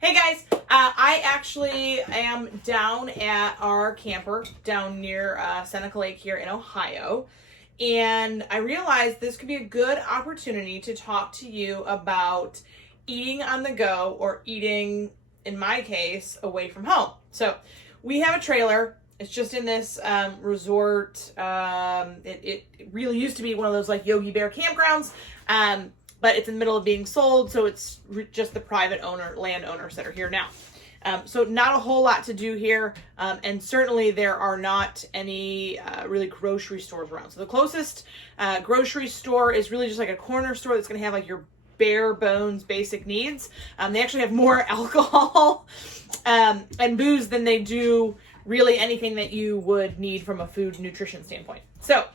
Hey guys, I actually am down at our camper down near Seneca Lake here in Ohio, and I realized this could be a good opportunity to talk to you about eating on the go or eating, in my case, away from home. So we have a trailer. It's just in this resort. It really used to be one of those like Yogi Bear campgrounds. But it's in the middle of being sold, so it's just the private landowners that are here now. So not a whole lot to do here, and certainly there are not any really grocery stores around. So the closest grocery store is really just like a corner store that's going to have like your bare bones basic needs. They actually have more alcohol and booze than they do really anything that you would need from a food nutrition standpoint. So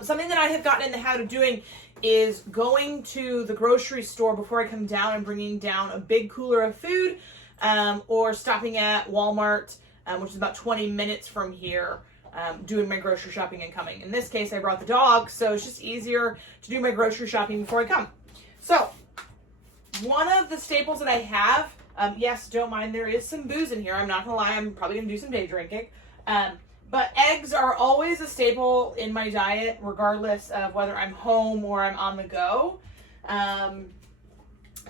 something that I have gotten in the habit of doing is going to the grocery store before I come down and bringing down a big cooler of food, or stopping at Walmart, which is about 20 minutes from here, doing my grocery shopping and coming. In this case, I brought the dog, so it's just easier to do my grocery shopping before I come. So, one of the staples that I have, yes, don't mind, there is some booze in here. I'm not gonna lie, I'm probably gonna do some day drinking. But eggs are always a staple in my diet, regardless of whether I'm home or I'm on the go.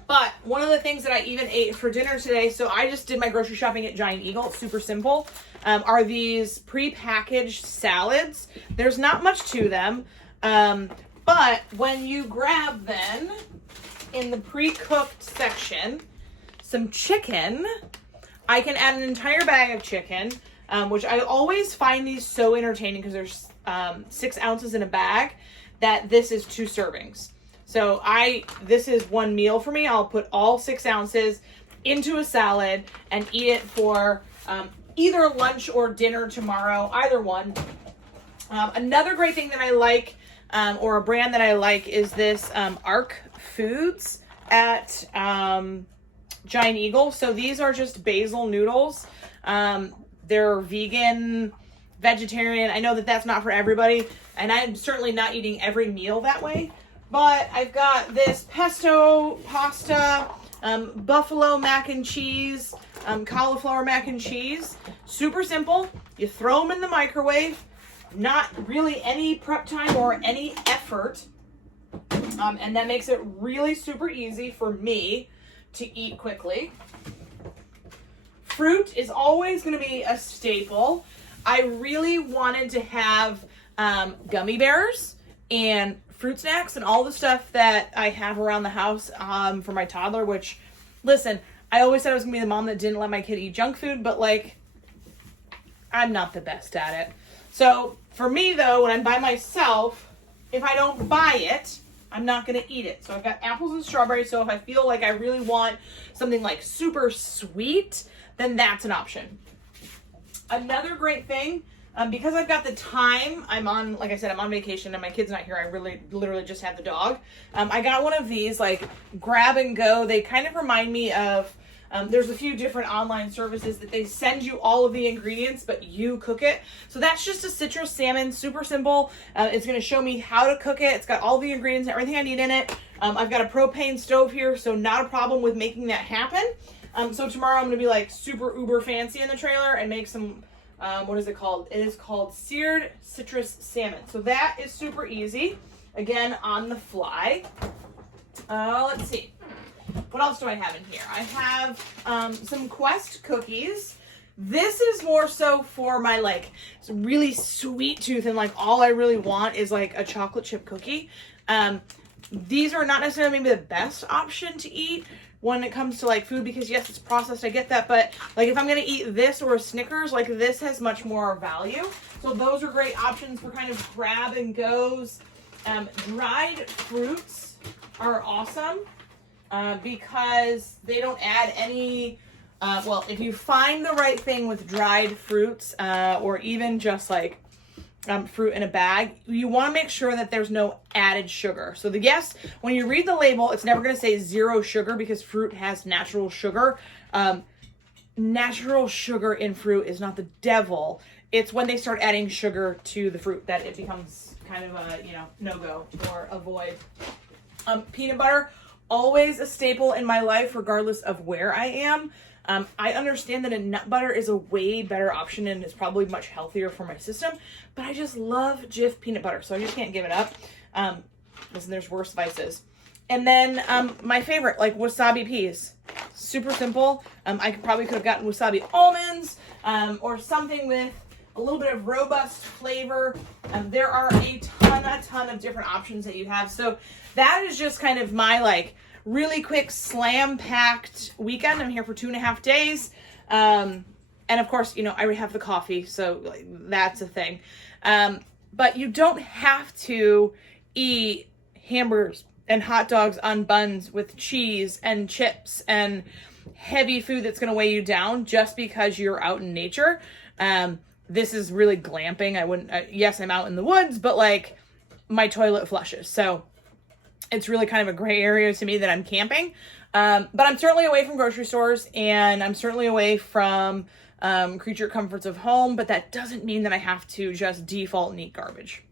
But one of the things that I even ate for dinner today, so I just did my grocery shopping at Giant Eagle. It's super simple. Are these pre-packaged salads. There's not much to them. But when you grab then, in the pre-cooked section, some chicken, I can add an entire bag of chicken. Which I always find these so entertaining because there's 6 ounces in a bag, that this is 2 servings. So this is one meal for me. I'll put all 6 ounces into a salad and eat it for either lunch or dinner tomorrow, either one. Another great thing that I like, or a brand that I like, is this Arc Foods at Giant Eagle. So these are just basil noodles. They're vegan, vegetarian. I know that that's not for everybody, and I'm certainly not eating every meal that way. But I've got this pesto pasta, buffalo mac and cheese, cauliflower mac and cheese. Super simple. You throw them in the microwave. Not really any prep time or any effort. And that makes it really super easy for me to eat quickly. Fruit is always going to be a staple. I really wanted to have gummy bears and fruit snacks and all the stuff that I have around the house for my toddler, which, listen, I always said I was going to be the mom that didn't let my kid eat junk food, but like, I'm not the best at it. So for me though, when I'm by myself, if I don't buy it, I'm not going to eat it. So I've got apples and strawberries. So if I feel like I really want something like super sweet, then that's an option. Another great thing, because I've got the time, like I said, I'm on vacation and my kid's not here. I literally just have the dog. I got one of these like grab and go. They kind of remind me of, there's a few different online services that they send you all of the ingredients, but you cook it. So that's just a citrus salmon, super simple. It's going to show me how to cook it. It's got all the ingredients, everything I need in it. I've got a propane stove here, so not a problem with making that happen. So tomorrow I'm going to be like super uber fancy in the trailer and make some, what is it called? It is called seared citrus salmon. So that is super easy. Again, on the fly. Let's see. What else do I have in here? I have some Quest cookies. This is more so for my like really sweet tooth, and like all I really want is like a chocolate chip cookie. These are not necessarily maybe the best option to eat when it comes to like food, because yes, it's processed, I get that, but like if I'm gonna eat this or a Snickers, like this has much more value. So those are great options for kind of grab and goes. Dried fruits are awesome because they don't add any, well, if you find the right thing with dried fruits, or even just like fruit in a bag, you want to make sure that there's no added sugar. So yes, when you read the label, it's never going to say 0 sugar because fruit has natural sugar. Natural sugar in fruit is not the devil. It's when they start adding sugar to the fruit that it becomes kind of a, no-go or avoid. Peanut butter, always a staple in my life, regardless of where I am. I understand that a nut butter is a way better option and is probably much healthier for my system, but I just love Jif peanut butter, so I just can't give it up. Listen, there's worse vices. And then my favorite, like wasabi peas. Super simple. I could have gotten wasabi almonds or something with a little bit of robust flavor. There are a ton of different options that you have. So that is just kind of my like really quick slam-packed weekend. I'm here for 2.5 days. And of course, you know, I already have the coffee, so like, that's a thing. But you don't have to eat hamburgers and hot dogs on buns with cheese and chips and heavy food that's going to weigh you down just because you're out in nature. This is really glamping. I wouldn't, yes, I'm out in the woods, but like my toilet flushes. So it's really kind of a gray area to me that I'm camping. But I'm certainly away from grocery stores and I'm certainly away from creature comforts of home, but that doesn't mean that I have to just default and eat garbage.